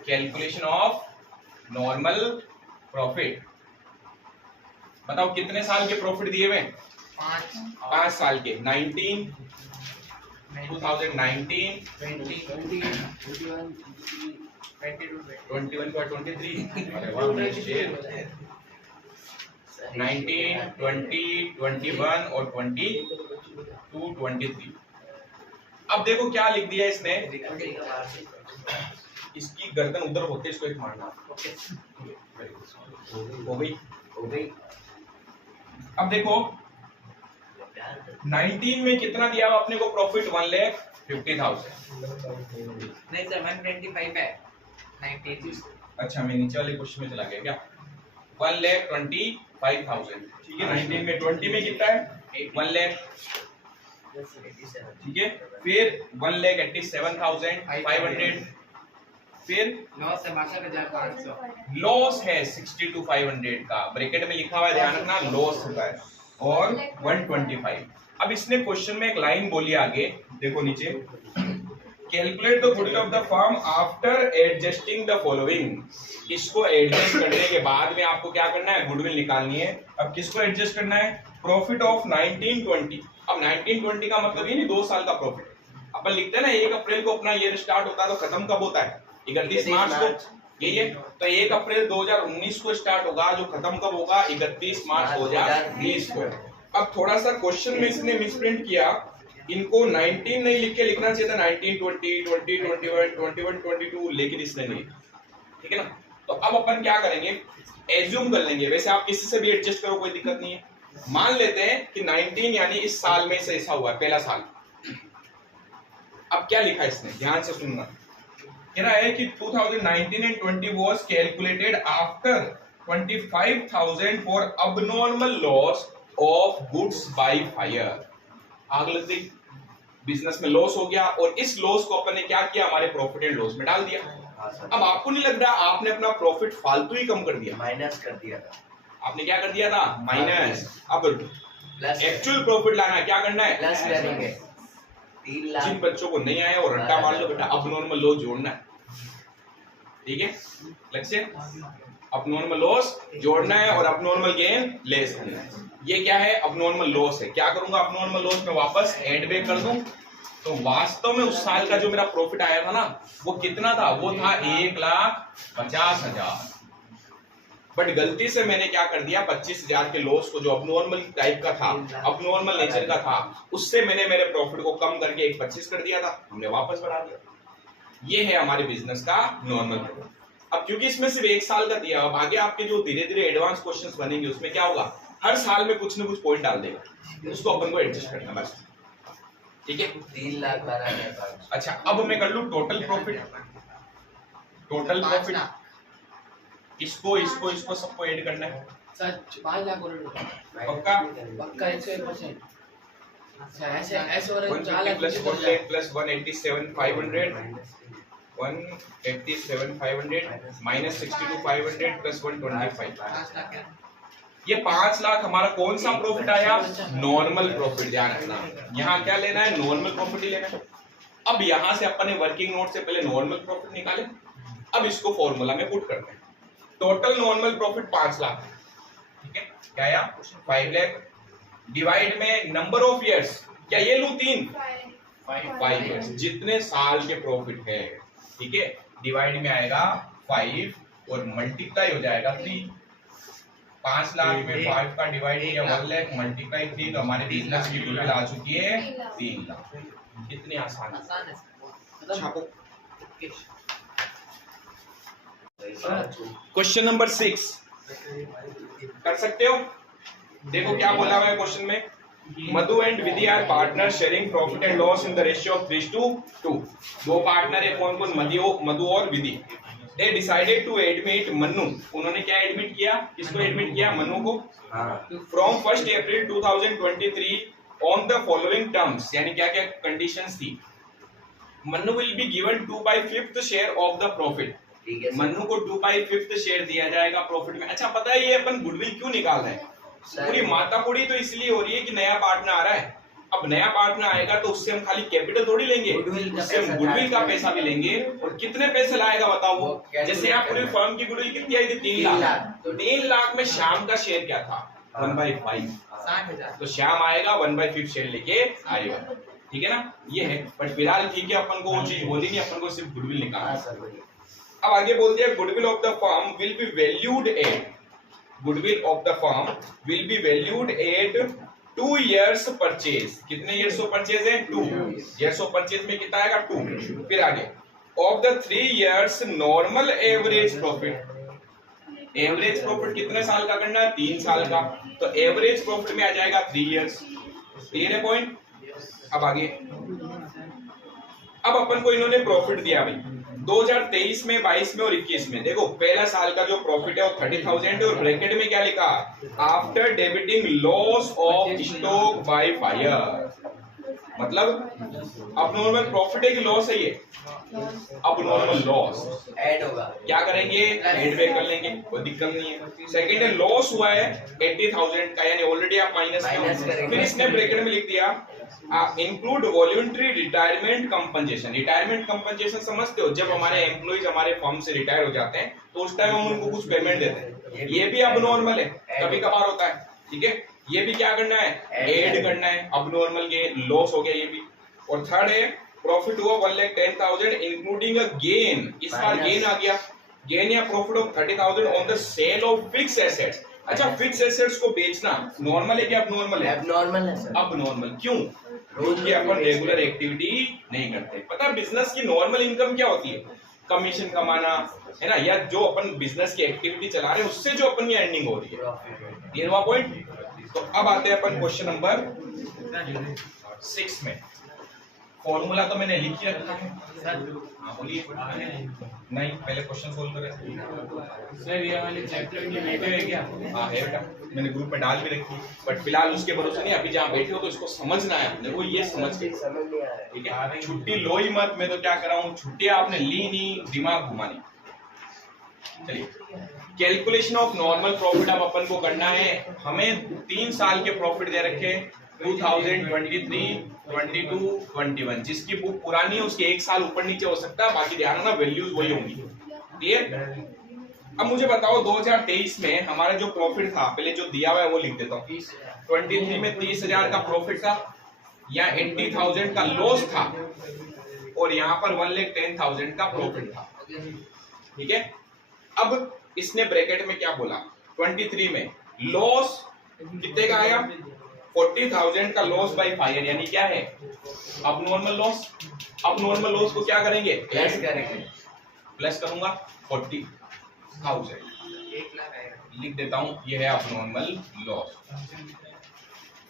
कैलकुलेशन ऑफ नॉर्मल प्रॉफिट। बताओ कितने साल के प्रॉफिट दिए हुए? 5 साल के। 2019 21 का 23, अरे वाह 19, 20, 21 और 22, 23। अब देखो क्या लिख दिया इसने, इसकी गर्दन उधर होते इसको एक मारना। हो गई। अब देखो 19 में कितना दिया हुआ अपने को प्रॉफिट? 1,50,000। नहीं सर 125 है 19। अच्छा मैं नीचे वाले क्वेश्चन में चला गया क्या? 1,25,000, ठीक है। 19 में 20 में कितना है? 1 लाख, ठीक है। फिर 1,87,500, फिर लॉस है 62,500, लॉस है 62,500 का, ब्रैकेट में लिखा हुआ है ध्यान रखना, लॉस होता है, और 125। अब इसने क्वेश्चन में एक लाइन बोली आगे, देखो नीचे, calculate the goodwill of the firm after adjusting the following. इसको एडजस्ट करने के बाद में आपको क्या करना है, गुडविल निकालनी है। अब किसको एडजस्ट करना है? Profit of 1920। अब 1920 का मतलब ये नहीं 2 साल का प्रॉफिट। अपन लिखते हैं ना 1 अप्रैल को अपना ईयर स्टार्ट होता है, तो खत्म कब होता है? 31 मार्च को, यही है। तो 1 अप्रैल 2019 को स्टार्ट होगा, जो खत्म कब होगा? 31 मार्च 2020 को। अब थोड़ा सा क्वेश्चन में इसने मिसप्रिंट किया, इनको 19 नहीं लिख के लिखना चाहिए था 1920, 20, 21, 21, 22, लेकिन इसने नहीं, ठीक है ना। तो अब अपन क्या करेंगे, एज्यूम कर लेंगे, वैसे आप किसी से भी एडजस्ट करो कोई दिक्कत नहीं है। मान लेते हैं कि 19 यानी इस साल में से ऐसा हुआ है, पहला साल। अब क्या लिखा है इसने, ध्यान से सुनना, कह रहा है कि 2019 and 20 was calculated after 25,000 for abnormal loss of goods by fire। आग लग गई, बिजनेस में लॉस हो गया, और इस लॉस को अपन ने क्या किया, हमारे प्रॉफिट एंड लॉस में डाल दिया। अब आपको नहीं लग रहा आपने अपना प्रॉफिट फालतू ही कम कर दिया? माइनस कर दिया था। आपने क्या कर दिया था? माइनस। अब प्लस एक्चुअल प्रॉफिट लाना है, क्या करना है? प्लस करेंगे 3 लाख। जिन बच्चों को नहीं आया वो रट्टा मार लो बेटा, अबनॉर्मल लॉस जोड़ना है, ठीक है। लक्ष्य अबनॉर्मल लॉस जोड़ना है और अबनॉर्मल गेन लेस करना है। ये क्या है? अबनॉर्मल लॉस है। क्या करूंगा अबनॉर्मल लॉस में? वापस एड बैक कर दूं, तो वास्तव में उस साल का जो मेरा प्रॉफिट आया था ना, वो कितना था? वो था 1,50,000। बट गलती से मैंने क्या कर दिया, 25,000 के लॉस को, जो अबनॉर्मल टाइप का था, अबनॉर्मल नेचर का था, उससे मैंने मेरे प्रॉफिट को कम करके 1,25 कर दिया था, हमने वापस बढ़ा दिया। ये है हमारे बिजनेस का नॉर्मल प्रॉफिट। अब क्योंकि इसमें सिर्फ 1 साल का दिया, अब आगे आपके जो धीरे धीरे एडवांस क्वेश्चंस बनेंगे उसमें क्या होगा, हर साल में कुछ ना कुछ पॉइंट डाल देगा, उसको अपन को एडजस्ट करना बस, ठीक है। 3,12,500। अच्छा अब मैं कर लूं टोटल प्रॉफिट, टोटल प्रॉफिट इसको इसको इसको सबको ऐड करना है सर 5 लाख और पक्का? पक्का 100%। ऐसे ऐसे हो रहा है 4 lakh plus 1 lakh plus 187,500 minus 62,500 plus 125। 5 lakh है। ये 5 लाख हमारा कौन सा प्रॉफिट आया? Normal profit. ध्यान रखना, यहाँ क्या लेना है? नॉर्मल प्रॉफिट ही लेना है। अब यहाँ से अपन ने वर्किंग नोट से पहले नॉर्मल प्रॉफिट निकाले, अब इसको फॉर्मूला में पुट करते हैं। टोटल नॉर्मल प्रॉफिट 5 लाख, ठीक है। क्या आया? 5 लाख डिवाइड में नंबर ऑफ इयर्स, क्या ये लूं 3? 5 इयर्स, जितने साल के प्रॉफिट है, ठीक है। डिवाइड में आएगा 5 और मल्टीप्लाई हो जाएगा 3। 5 लाख में 5 का डिवाइड किया 1 लाख मल्टीप्लाई 3, तो हमारे बिजनेस की गुडविल आ चुकी है 3 लाख। कितनी आसान है। छापो। क्वेश्चन नंबर 6 कर सकते हो? देखो क्या बोला हुआ है क्वेश्चन में, Madhu and Vidhi are partner sharing profit and loss in the ratio of 3:2। दो पार्टनर है, कौन कौन? मधु और Vidhi. They decided to admit Mannu, उन्होंने क्या एडमिट किया? किसको एडमिट किया? मन्नू को। From 1 April 2023 on the following terms, यानी क्या क्या कंडीशंस थी? Mannu will be given 2/5 share of the profit. Mannu को 2/5 शेयर दिया जाएगा प्रॉफिट में। अच्छा, पता है ये अपन गुडविल क्यों निकाल रहे हैं? पूरी मातापुड़ी तो इसलिए हो रही है कि नया पार्टनर आ रहा है। अब नया पार्टनर आएगा तो उससे हम खाली कैपिटल थोड़ी लेंगे, उससे हम गुडविल का पैसा भी लेंगे। और कितने पैसे लाएगा बताओ वो? जैसे आप पूरी फर्म की गुडविल कितनी आई थी? 3 लाख। तो 3 लाख में श्याम का शेयर क्या था? 1/5, 60,000। तो श्याम आएगा 1/5 शेयर लेके आएगा, ठीक है ना? ये है। बट फिलहाल ठीक है, अपन को वो चीज बोली नहीं, अपन को सिर्फ गुडविल निकालना। अब आगे बोलते हैं goodwill of the firm will be valued at, goodwill of the firm will be valued at 2 years purchase. कितने years ऑफ परचेज है? 2 years ऑफ परचेज में कितना आएगा? 2। फिर आगे of the 3 years normal average profit. Average profit कितने साल का करना है? 3 साल का। तो एवरेज प्रॉफिट में आ जाएगा 3 years। क्लियर है पॉइंट? अब आगे, अब अपन को इन्होंने प्रॉफिट दिया भाई 2023 में, 22 में और 21 में। देखो पहला साल का जो प्रॉफिट है वो 30,000 है और ब्रैकेट में क्या लिखा? After debiting loss of stock by fire. मतलब अब नॉर्मल प्रॉफिट है कि लॉस है? ये अब नॉर्मल लॉस ऐड होगा, क्या करेंगे? एड बैक कर लेंगे, कोई दिक्कत नहीं है। सेकंड है लॉस हुआ है 80,000 का, यानी ऑलरेडी आप माइनस करेंगे। फिर इसने ब्रैकेट में लिख दिया include voluntary retirement compensation. Retirement compensation समझते हो? जब हमारे एम्प्लॉइज हमारे फर्म से रिटायर हो जाते हैं तो उस टाइम हम उनको कुछ पेमेंट देते हैं। ये भी अब नॉर्मल है, कभी कभार होता है, ठीक है? ये भी क्या करना है? ऐड करना है। अब नॉर्मल गेन लॉस हो गया ये भी। और थर्ड है प्रॉफिट हुआ 1,10,000 इंक्लूडिंग अ गेन। इस बार गेन आ गया, गेन या profit of 30,000 on the sale of fix assets. अच्छा, फिक्स एसेट्स को बेचना नॉर्मल है कि अब नॉर्मल है? एबनॉर्मल है सर। अब नॉर्मल क्यों? क्योंकि अपन रेगुलर एक्टिविटी नहीं करते। पता है बिजनेस की नॉर्मल इनकम क्या होती है? कमीशन कमाना है ना, या जो अपन बिजनेस की एक्टिविटी चला रहे हैं उससे जो अपन की अर्निंग हो रही है। ये हुआ पॉइंट। तो अब आते हैं अपन क्वेश्चन नंबर 6 में। फॉर्मूला तो मैंने लिख ही रखा है। हाँ बोलिए। नहीं, पहले क्वेश्चन सोल्व करें। सर ये वाले चैप्टर की वीडियो है क्या? हाँ है बेटा, मैंने ग्रुप में डाल भी रखी। बट फिलहाल उसके भरोसे नहीं, अभी जहाँ बैठे हो तो इसको समझना है अपने को, ये समझ के। ठीक है, छुट्टी लो ही मत। मैं तो क्या कर रहा हूँ, छुट्टी आपने ली नहीं, दिमाग घुमानी। चलिए, कैलकुलेशन ऑफ नॉर्मल प्रॉफिट अब अपन को करना है। हमें 3 साल के प्रॉफिट दे रखे 2023, 22, 21। जिसकी बुक पुरानी है उसके 1 साल ऊपर नीचे हो सकता है, बाकी ध्यान रखना वैल्यूज वही होंगी। क्लियर? अब मुझे बताओ 2023 में हमारा जो प्रॉफिट था, पहले जो दिया हुआ है वो लिख देता हूँ। 23 में 30,000 का प्रॉफिट था, या 80,000 का लॉस था, और यहाँ पर 1,10,000 का प्रॉफिट था। ठीक है, अब इसने ब्रैकेट में क्या बोला? 23 में लॉस कितने का आया? 40,000 का लॉस बाय फायर, यानी क्या है? अब नॉर्मल लॉस। अब नॉर्मल लॉस को क्या करेंगे? प्लस करेंगे। प्लस करूंगा 40,000, लिख देता हूं, ये है अब नॉर्मल लॉस।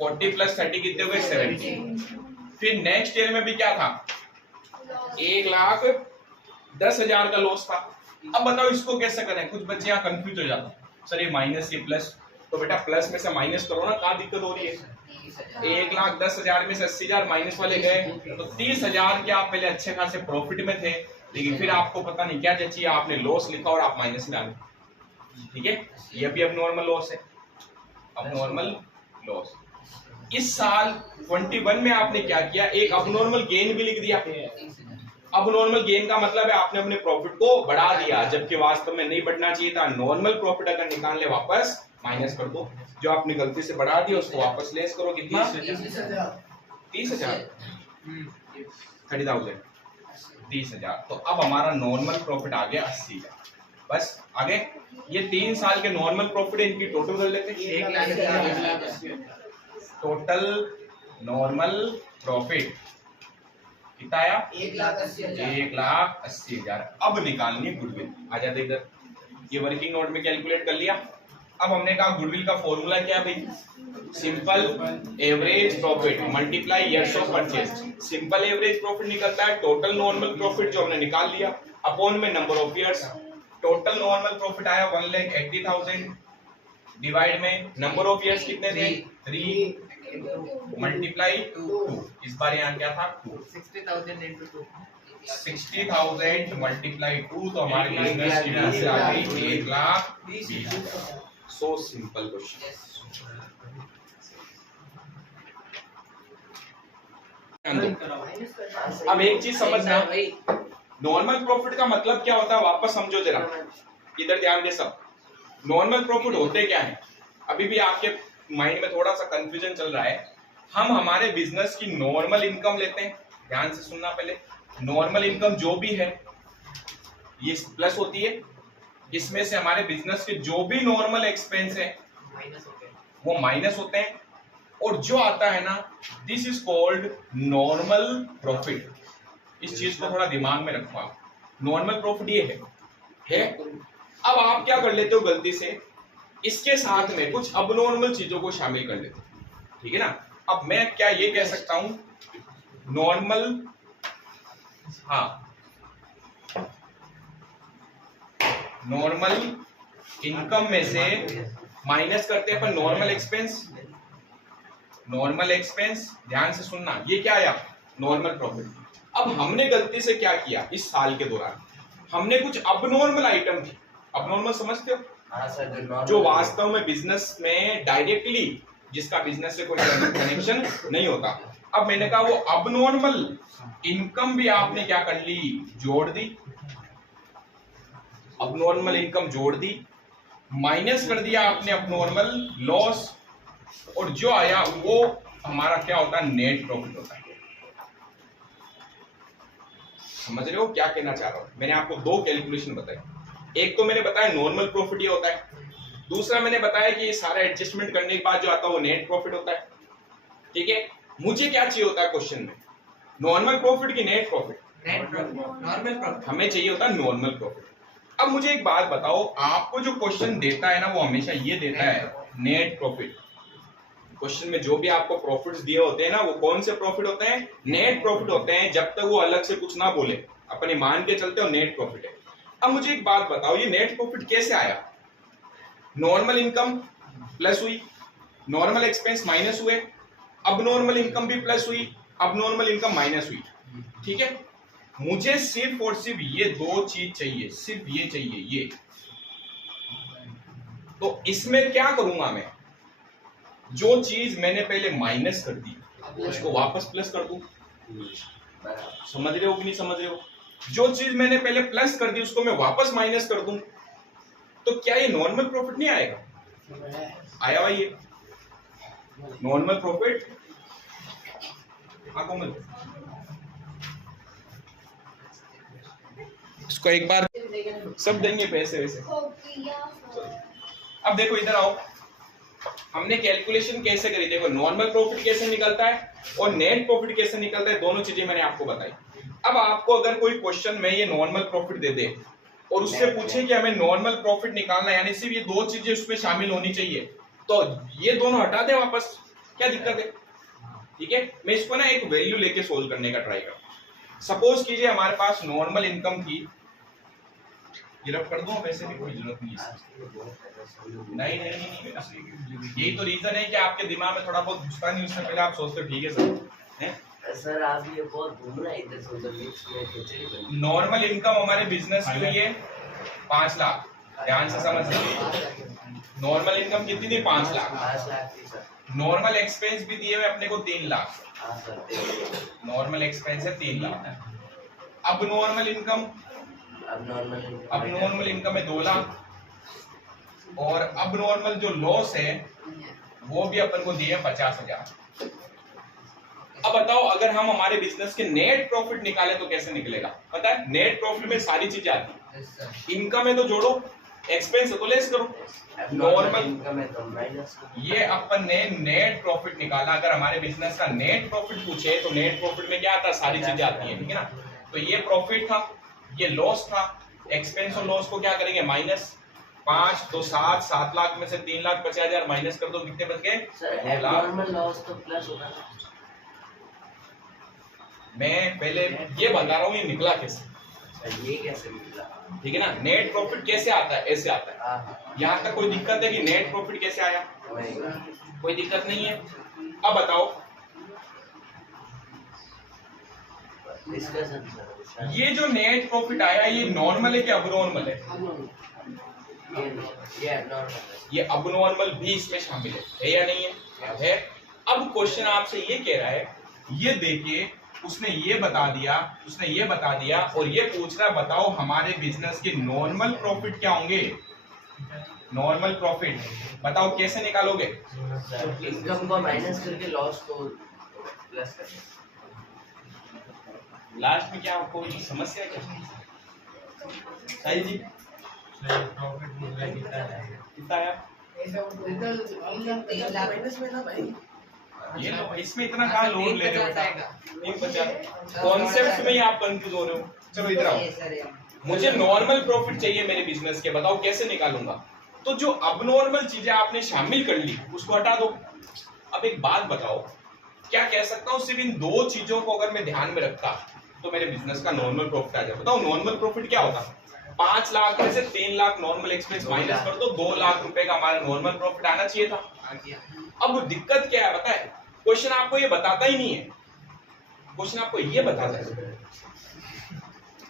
40 + 30 कितने हुए? 70। फिर नेक्स्ट ईयर में भी क्या था? 1,10,000 का लॉस था। अब बताओ इसको कैसे करें? कुछ बच्चे यहाँ कंफ्यूज हो जाते हैं, सर ये माइनस ये प्लस। तो बेटा प्लस में से माइनस करो ना, कहाँ दिक्कत हो रही है? 1,10,000 में से 80,000 माइनस वाले गए, तो 30,000 के आप पहले अच्छे खासे प्रॉफिट में थे, लेकिन फिर आपको पता नहीं क्या चाहिए, आपने लॉस लिखा और आप माइनस डाले। ठीक है, ये भी अब नॉर्मल लॉस है, अब नॉर्मल लॉस। इस साल 21 में आपने क्या किया? एक अब नॉर्मल गेन भी लिख दिया। अब नॉर्मल गेन का मतलब है आपने अपने प्रॉफिट को बढ़ा दिया, जबकि वास्तव में नहीं बढ़ना चाहिए था। नॉर्मल प्रॉफिट अगर निकालने वापस माइनस कर दो, जो आपने गलती से बढ़ा दिया उसको वापस लेस करो। कितना? 30,000, 30,000, 30,000। तो अब हमारा नॉर्मल प्रॉफिट आ गया 80,000। बस आगे ये 3 साल के नॉर्मल प्रॉफिट है, इनकी टोटल कर लेते हैं। 1,80,000 टोटल नॉर्मल प्रॉफिट कितना आया? 1,80,000। अब निकालनी है गुडविल। आ जाते इधर, ये वर्किंग नोट में कैलकुलेट कर लिया। अब हमने कहा गुडविल का फॉर्मूला क्या है भाई, simple average profit multiply years of purchase. Simple average profit निकलता है टोटल नॉर्मल प्रॉफिट जो हमने निकाल लिया अपॉन में number of years. Total normal profit आया 1,80,000 डिवाइड में नंबर ऑफ ईयर्स कितने थे 3 मल्टीप्लाई 2। इस बार यहाँ क्या था 2। 60,000 into 2 60,000 मल्टीप्लाई 2 तो हमारे बिजनेस की राशि आ गई 1,20,000। So simple question. अब एक चीज समझना, नॉर्मल प्रॉफिट का मतलब क्या होता है वापस समझो जरा, इधर ध्यान दे सब। नॉर्मल प्रॉफिट होते क्या है, अभी भी आपके माइंड में थोड़ा सा कंफ्यूजन चल रहा है। हम हमारे बिजनेस की नॉर्मल इनकम लेते हैं, ध्यान से सुनना पहले। नॉर्मल इनकम जो भी है ये प्लस होती है, इसमें से हमारे बिजनेस के जो भी नॉर्मल एक्सपेंस है माइनस हो गया। वो माइनस होते हैं, और जो आता है ना this is called normal profit. इस चीज को थोड़ा दिमाग में रखो आप, नॉर्मल प्रॉफिट ये है। अब आप क्या कर लेते हो गलती से, इसके साथ में कुछ अबनॉर्मल चीजों को शामिल कर लेते हो, ठीक है ना। अब मैं क्या ये कह सकता हूं नॉर्मल, हाँ नॉर्मल इनकम में से माइनस करते हैं अपन नॉर्मल एक्सपेंस। नॉर्मल एक्सपेंस ध्यान से सुनना, ये क्या आया नॉर्मल प्रॉफिट। अब हमने गलती से क्या किया इस साल के दौरान, हमने कुछ अबनॉर्मल आइटम थी, अबनॉर्मल समझते हो, हाँ सर, जो वास्तव में बिजनेस में डायरेक्टली जिसका बिजनेस से कोई कनेक्शन नहीं होता। अब मैंने कहा वो अबनॉर्मल इनकम भी आपने क्या कर ली, जोड़ दी। अबनॉर्मल इनकम जोड़ दी, माइनस कर दिया आपने अबनॉर्मल लॉस, और जो आया वो हमारा क्या होता है नेट प्रॉफिट होता है। समझ रहे हो क्या कहना चाह रहा हूं। मैंने आपको दो कैलकुलेशन बताई, एक तो मैंने बताया नॉर्मल प्रॉफिट ये होता है, दूसरा मैंने बताया कि ये सारा एडजस्टमेंट करने के बाद जो आता है वो नेट प्रॉफिट होता है, ठीक है। मुझे क्या चाहिए होता है क्वेश्चन में, नॉर्मल प्रॉफिट की net profit? Net profit, normal profit हमें चाहिए होता है नॉर्मल प्रॉफिट। अब मुझे एक बात बताओ, आपको जो क्वेश्चन देता है ना वो हमेशा ये देता है नेट प्रॉफिट। क्वेश्चन में जो भी आपको प्रॉफिट्स दिए होते हैं ना वो कौन से प्रॉफिट होते हैं, नेट प्रॉफिट होते हैं। जब तक वो अलग से कुछ ना बोले अपने मान के चलते हो नेट प्रॉफिट है। अब मुझे एक बात बताओ, ये नेट प्रॉफिट कैसे आया? नॉर्मल इनकम प्लस हुई, नॉर्मल एक्सपेंस माइनस हुए, अब नॉर्मल इनकम भी प्लस हुई, अब नॉर्मल इनकम माइनस हुई, ठीक है। मुझे सिर्फ और सिर्फ ये दो चीज चाहिए, सिर्फ ये चाहिए ये। तो इसमें क्या करूंगा मैं, जो चीज मैंने पहले माइनस कर दी उसको वापस प्लस कर दूं। समझ रहे हो कि नहीं समझ रहे हो? जो चीज मैंने पहले प्लस कर दी उसको मैं वापस माइनस कर दूं, तो क्या ये नॉर्मल प्रॉफिट नहीं आएगा? आया भाई ये नॉर्मल प्रॉफिट। कोमल इसको एक बार सब देंगे पैसे वैसे। अब देखो इधर आओ, हमने कैलकुलेशन कैसे करी, देखो नॉर्मल प्रॉफिट कैसे निकलता है और नेट प्रॉफिट कैसे निकलता है, दोनों चीजें मैंने आपको बताई। अब आपको अगर कोई क्वेश्चन में ये नॉर्मल प्रॉफिट दे दे और उससे पूछे कि हमें नॉर्मल प्रॉफिट निकालना है, यानी सिर्फ ये दो चीजें उसमें शामिल होनी चाहिए, तो ये दोनों हटा दे वापस, क्या दिक्कत है? ठीक है, मैं इसको ना एक वैल्यू लेके सोल्व करने का ट्राई करूं। सपोज कीजिए हमारे पास नॉर्मल इनकम थी, ये रब कर दूं, वैसे भी कोई जरूरत नहीं है। नहीं नहीं नहीं, यही तो रीजन है कि आपके दिमाग में थोड़ा बहुत घुसता नहीं, उससे पहले आप सोचते हो ठीक है सर हैं। सर आप ये बहुत घूम रहा है इधर से उधर, मिक्स में खिचड़ी बनी। नॉर्मल इनकम हमारे बिजनेस की हुई है 5 लाख, ध्यान से समझ लीजिए। नॉर्मल इनकम कितनी थी? 5 लाख। 5 लाख थी सर। नॉर्मल एक्सपेंस भी दिए हुए अपने को 3 लाख। हाँ सर। नॉर्मल एक्सपेंस है 3 लाख। अब नॉर्मल इनकम, अब नॉर्मल इनकम है 2 लाख, और अब नॉर्मल जो लॉस है वो भी अपन को दिए 50,000। अब बताओ अगर हम हमारे बिजनेस के नेट प्रॉफिट निकाले तो कैसे निकलेगा? पता है नेट प्रॉफिट में सारी चीजें आती है, इनकम है तो जोड़ो, एक्सपेंस है तो लेस करो, नॉर्मल इनकम है तो माइनस। ये अपन ने नेट प्रॉफिट निकाला। अगर हमारे बिजनेस का नेट प्रॉफिट पूछे तो नेट प्रॉफिट में क्या आता है? सारी चीजें आती है, ठीक है ना। तो ये प्रॉफिट था, ये लॉस था, एक्सपेंस और लॉस को क्या करेंगे? माइनस। 5 तो 7, 7 लाख में से 3,50,000 माइनस कर दो, कितने बच गए? सर 9 लाख। एबनॉर्मल लॉस तो प्लस होगा ना। मैं पहले ये बता रहा हूँ ये निकला कैसे, सर ये कैसे निकला? ठीक है ना। नेट प्रॉफिट कैसे आता है? ऐसे आता है। हाँ यहाँ तक कोई दिक्कत है कि नेट प्रॉफिट कैसे आया? नहीं। कोई दिक्कत नहीं है। अब बताओ डिस्कशन सर। ये जो नेट प्रॉफिट आया ये नॉर्मल है कि अबनॉर्मल है? ये एबनॉर्मल है। ये अबनॉर्मल भी इसमें शामिल है या नहीं है? है। अब क्वेश्चन आपसे ये कह रहा है, ये देखिए उसने ये बता दिया और ये पूछ रहा है बताओ हमारे बिजनेस के नॉर्मल प्रॉफिट क्या होंगे? नॉर्मल प्रॉफिट बताओ कैसे निकालोगे? सर इनकम को माइनस करके लॉस को प्लस करें। लास्ट में क्या कोई समस्या क्या? साहिल जी कितना आया? ये लो, इसमें इतना कहाँ लोड ले रहे हो बेटा? 350 कॉन्सेप्ट में ही आप कंफ्यूज हो रहे हो। चलो इधर आओ, मुझे नॉर्मल प्रॉफिट चाहिए मेरे बिजनेस के, बताओ कैसे निकालूंगा? तो जो अबनॉर्मल चीजें आपने शामिल कर ली उसको हटा दो। अब एक बात बताओ, क्या कह सकता हूँ सिर्फ इन दो चीजों को अगर मैं ध्यान में रखता तो मेरे बिजनेस का नॉर्मल प्रॉफिट आ जाए? बताओ नॉर्मल प्रॉफिट क्या होता? 5 लाख में से 3 लाख नॉर्मल एक्सपेंस माइनस कर दो, 2 लाख रुपए का हमारा नॉर्मल प्रॉफिट आना चाहिए था। अब दिक्कत क्या है पता है? क्वेश्चन आपको ये बताता ही नहीं है। क्वेश्चन आपको ये बताता है,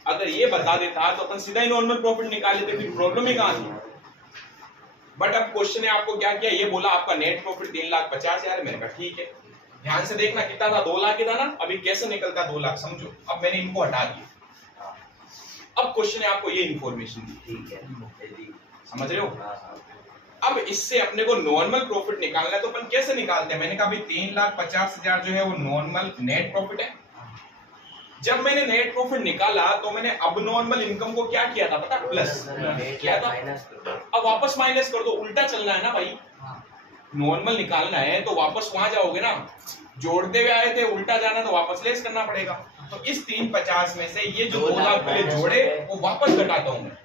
अगर ये बता देता तो अपन सीधा ही नॉर्मल प्रॉफिट निकाल लेते, फिर प्रॉब्लम ही कहां थी। बट अब क्वेश्चन ने आपको क्या किया, ये बोला आपका नेट प्रॉफिट 3,50,000। मैंने कहा ठीक है, ध्यान से देखना कितना था, 2 लाख ही था ना। अभी कैसे निकलता 2 लाख समझो। अब मैंने इनको हटा दिया, अब क्वेश्चन ने आपको ये इंफॉर्मेशन दी, ठीक है समझ रहे हो? अब इससे अपने को नॉर्मल प्रॉफिट निकालना है तो अपन कैसे निकालते हैं? मैंने कहा भाई 3,50,000 जो है वो नॉर्मल नेट प्रॉफिट है। जब मैंने नेट प्रॉफिट निकाला तो मैंने अब नॉर्मल इनकम को क्या किया था पता? प्लस किया था। अब वापस माइनस कर दो, उल्टा चलना है ना भाई। नॉर्मल निकालना है तो वापस वहां जाओगे ना, जोड़ते हुए आए थे, उल्टा जाना तो वापस लेस करना पड़ेगा। तो इस 350 में से ये जो 2 लाख पहले जोड़े वो वापस घटाता हूं मैं,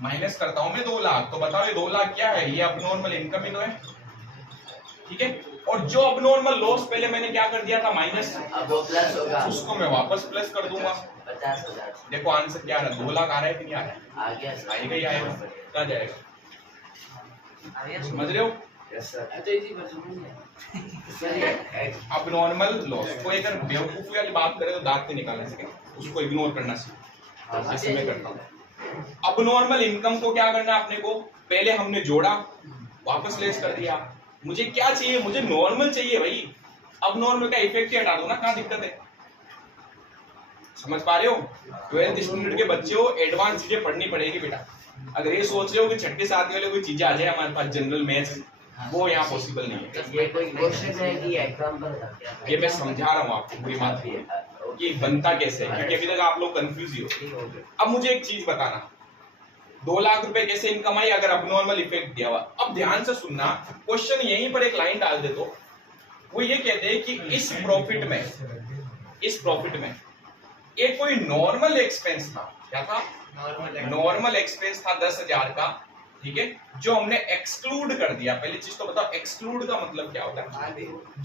माइनस करता हूं मैं 2 लाख। तो बताओ ये 2 लाख क्या है? ये अबनॉर्मल इनकम ही तो है, ठीक है। और जो अबनॉर्मल लॉस पहले मैंने क्या कर दिया था माइनस, अब वो प्लस होगा, उसको मैं वापस प्लस कर दूंगा। 50,000। देखो आंसर क्या आ रहा है? 2 लाख आ रहा है कि नहीं आ रहा है? आ गया सर। आएगा ही आएगा, कहा जाएगा, समझ रहे हो? Yes sir. अब नॉर्मल लॉस कोई अगर बेवकूफी वाली बात करे तो दांत नहीं निकालना सके, उसको इग्नोर करना सीखो, जैसे मैं करता हूँ। अब नॉर्मल इनकम को क्या करना है अपने को? पहले हमने जोड़ा, वापस लेस कर दिया। मुझे क्या चाहिए? मुझे नॉर्मल चाहिए भाई। अब नॉर्मल का इफेक्ट ही हटा दो ना, कहाँ दिक्कत है? समझ पा रहे हो? 12th स्टैंडर्ड के बच्चे हो, एडवांस चीजें पढ़नी पड़ेगी बेटा। अगर ये सोच रहे हो कि छठे सातवीं वाले कोई चीजें आ जाए हमारे पास जनरल मैथ्स, वो यहाँ पॉसिबल नहीं है। ये कोई क्वेश्चन है कि एग्जांपल था क्या? ये मैं समझा रहा हूँ आपको पूरी बात ये बनता कैसे है, क्योंकि अभी तक आप लोग कंफ्यूज ही हो। अब मुझे एक चीज बताना, 2 लाख रुपए कैसे इनकम आई अगर अबनॉर्मल इफेक्ट दिया हुआ? अब ध्यान से सुनना, क्वेश्चन यहीं पर एक लाइन डाल दे तो वो ये कहते हैं कि इस प्रॉफिट में एक कोई नॉर्मल एक्सपेंस था। क्या था? नॉर्मल एक्सपेंस था 10,000 का, ठीक है, जो हमने एक्सक्लूड कर दिया। पहली चीज तो बताओ एक्सक्लूड का मतलब क्या होता है?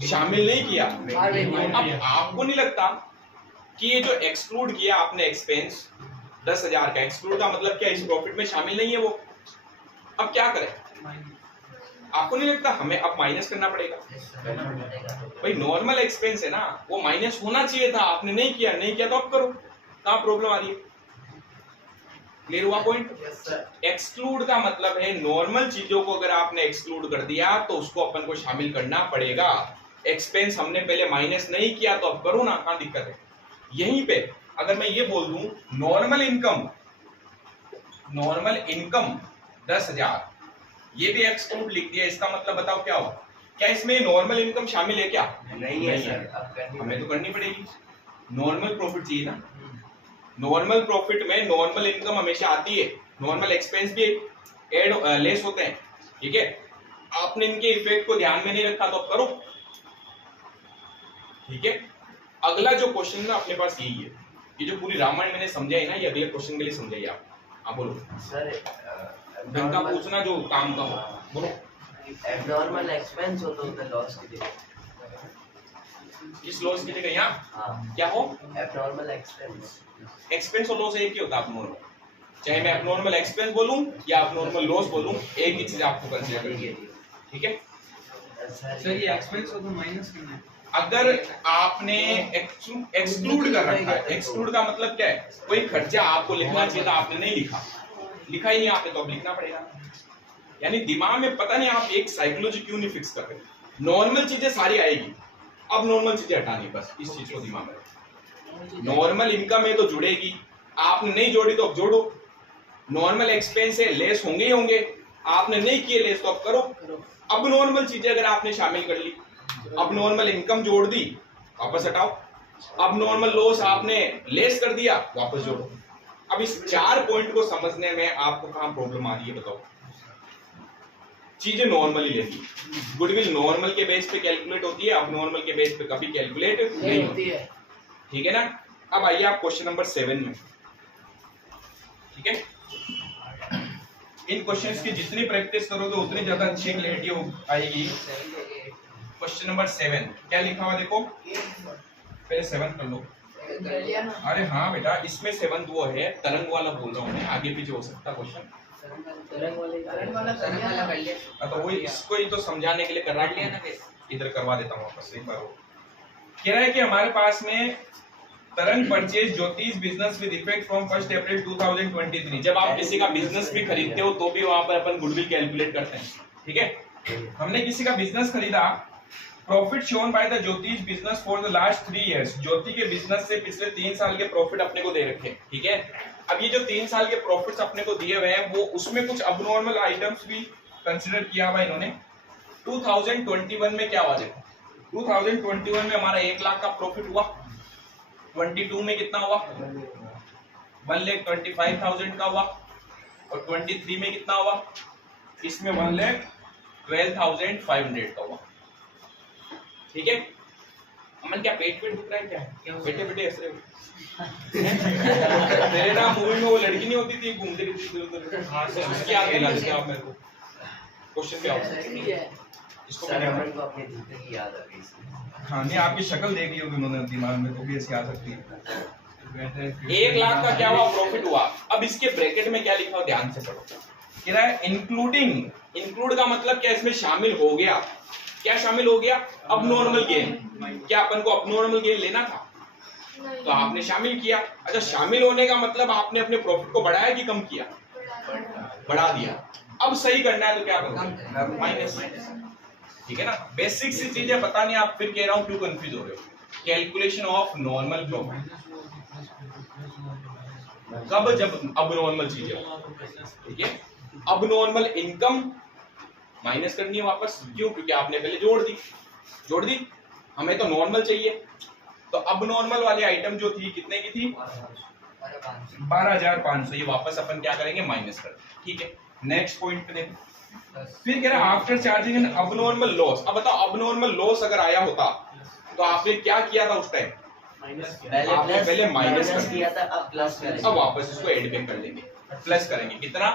शामिल नहीं किया। अब आपको नहीं लगता कि ये जो एक्सक्लूड किया आपने एक्सपेंस 10,000 का, एक्सक्लूड का मतलब क्या? इस प्रॉफिट में शामिल नहीं है वो। अब क्या करें? आपको नहीं लगता हमें अब माइनस करना पड़ेगा? भाई नॉर्मल एक्सपेंस है ना, वो माइनस होना चाहिए था, आपने नहीं किया तो अब करो। कहाँ प्रॉब्लम आ रही है? क्लियर हुआ पॉइंट? एक्सक्लूड का मतलब है नॉर्मल चीजों को अगर आपने एक्सक्लूड कर दिया तो उसको अपन को शामिल करना पड़ेगा। एक्सपेंस हमने पहले माइनस नहीं किया तो अब करो ना, कहाँ दिक्कत है? यहीं पे अगर मैं ये बोल दूं नॉर्मल इनकम 10,000, ये भी एक्सक्लूड लिख दिया, इसका मतलब बताओ क्या होगा? क्या इसमें नॉर्मल इनकम शामिल है क्या? नहीं है सर। हमें तो करनी पड़ेगी, नॉर्मल प्रॉफिट चाहिए ना। नॉर्मल प्रॉफिट में नॉर्मल इनकम हमेशा आती है, नॉर्मल एक्सपेंस भी ऐड लेस होते हैं, ठीक है। आपने इनके इफेक्ट को ध्यान में नहीं रखा तो अब करो, ठीक है। अगला जो क्वेश्चन ना अपने पास यही है, ये जो पूरी रामायण मैंने समझाई ना, ये अगले क्वेश्चन के लिए समझाइए आप। बोलो सर। ढंग का पूछना जो काम का हो। बोलो एबनॉर्मल एक्सपेंस हो तो उधर लॉस की जगह। किस लॉस की जगह यहाँ हाँ, क्या हो? Abnormal expense. एक्सपेंस और लॉस एक ही होता है abnormal। चाहे मैं abnormal एक्सपेंस बोलूं या abnormal लॉस बोलूं, एक ही चीज आपको कंसीडर करनी है, ठीक है? सर ये एक्सपेंस हो तो माइनस करना है। अगर आपने एक्सक्लूड कर रखा है, एक्सक्लूड का मतलब क्या है? कोई खर्चा आपको लिखना चाहिए था, आपने नहीं लिखा ही नहीं आपने, तो अब लिखना पड़ेगा। यानी दिमाग में पता नहीं आप एक साइकोलॉजी क्यों नहीं फिक्स कर रहे। नॉर्मल चीजें सारी आएगी, अब नॉर्मल चीजें हटानी, बस इस चीज को दिमाग में। नॉर्मल इनकम है तो जुड़ेगी, आपने नहीं जोड़ी तो अब जोड़ो। नॉर्मल एक्सपेंस है, लेस होंगे ही होंगे, आपने नहीं किए लेस तो अब करो। अब नॉर्मल चीजें अगर आपने शामिल कर ली, अब नॉर्मल इनकम जोड़ दी, वापस हटाओ। अब नॉर्मल लॉस आपने लेस कर दिया, वापस जोड़ो। अब इस 4 पॉइंट को समझने में आपको कहां प्रॉब्लम आ रही है बताओ? चीजें नॉर्मली लेनी, गुडविल नॉर्मल के बेस पे कैलकुलेट होती है, अब नॉर्मल के बेस पे कभी कैलकुलेट नहीं होती है, ठीक है ना? अब आइए आप क्वेश्चन नंबर 7 में, ठीक है? इन क्वेश्चंस की जितनी प्रैक्टिस करोगे उतनी ज्यादा अच्छी क्लैरिटी आएगी। क्वेश्चन नंबर 7 क्या लिखा हुआ देखो, पहले 7 कर लो। अरे हाँ बेटा, इसमें 7 वो है, तरंग वाला बोल रहा हूँ मैं, आगे पीछे हो सकता क्वेश्चन। तो वही इसको ही तो समझाने के लिए कर लिया ना, इधर करवा देता हूँ वापस एक बार। कह रहा है कि हमारे पास में तरंग परचेज ज्योतिष business with effect from 1 April 2023। जब आप किसी का बिजनेस भी खरीदते हो तो भी वहां पर अपन गुडविल कैलकुलेट करते हैं, ठीक है? हमने किसी का बिजनेस खरीदा, प्रॉफिट शोन बाय द ज्योतिष business for the last 3 years. Jyoti के बिजनेस से पिछले 3 साल के प्रॉफिट अपने को दे रखे, ठीक है? अब ये जो 3 साल के प्रॉफिट्स अपने को दिए हुए हैं, वो उसमें कुछ अबनॉर्मल आइटम्स भी कंसीडर किया हुआ इन्होंने। 2021 में क्या हुआ देखो, 2021 में हमारा 1 लाख का प्रॉफिट हुआ, 22 में कितना हुआ, 1,25,000 का हुआ, और 23 में कितना हुआ, इसमें 1,12,500 का हुआ, ठीक है? अमन क्या पेट दुख रहा है क्या? बेटे बेटे ऐसे तेरे ना मूवी में वो लड़की नहीं होती थी घूमती रहती थी उधर, उसकी याद दिला देते आप मेरे को। क्वेश्चन क्या होगा इसको? सरमन को अपनी जिंदगी याद आ गई। हाँ नहीं, आपकी शक्ल देख ली होगी उन्होंने दिमाग में, तो भी ऐसी आ सकती है। 1 लाख का क्या हुआ प्रॉफिट हुआ। अब इसके ब्रैकेट में क्या लिखा हो ध्यान से पढ़ो। कह रहा है इंक्लूडिंग, इंक्लूड का मतलब क्या, इसमें शामिल हो गया, क्या शामिल हो गया? अब नॉर्मल गेन। क्या अपन को अब नॉर्मल गेन लेना था? तो आपने शामिल किया। अच्छा, शामिल होने का मतलब आपने अपने प्रॉफिट को बढ़ाया कि कम किया? बढ़ा दिया। अब सही करना है तो क्या करोगे? माइनस, ठीक है ना? बेसिक सी चीजें पता नहीं, आप फिर कह रहा हूं क्यों कंफ्यूज हो रहे हो। कैलकुलेशन ऑफ नॉर्मल प्रॉफिट कब? जब अब नॉर्मल चीजें, ठीक है? अब नॉर्मल इनकम माइनस करनी है वापस, क्यों? क्योंकि आपने पहले जोड़ दी, हमें तो नॉर्मल चाहिए। तो अब नॉर्मल वाली आइटम जो थी कितने की थी? 12,500। ये वापस अपन क्या करेंगे? माइनस कर, ठीक है? नेक्स्ट पॉइंट पे देखो, फिर कह रहा after charging an abnormal loss. अब बताओ, अबनॉर्मल लॉस अगर आया होता तो आपने क्या किया था उस टाइम? आपने पहले माइनस कर दिया था, अब प्लस करेंगे। अब वापस इसको एड बैक कर लेंगे, प्लस करेंगे कितना?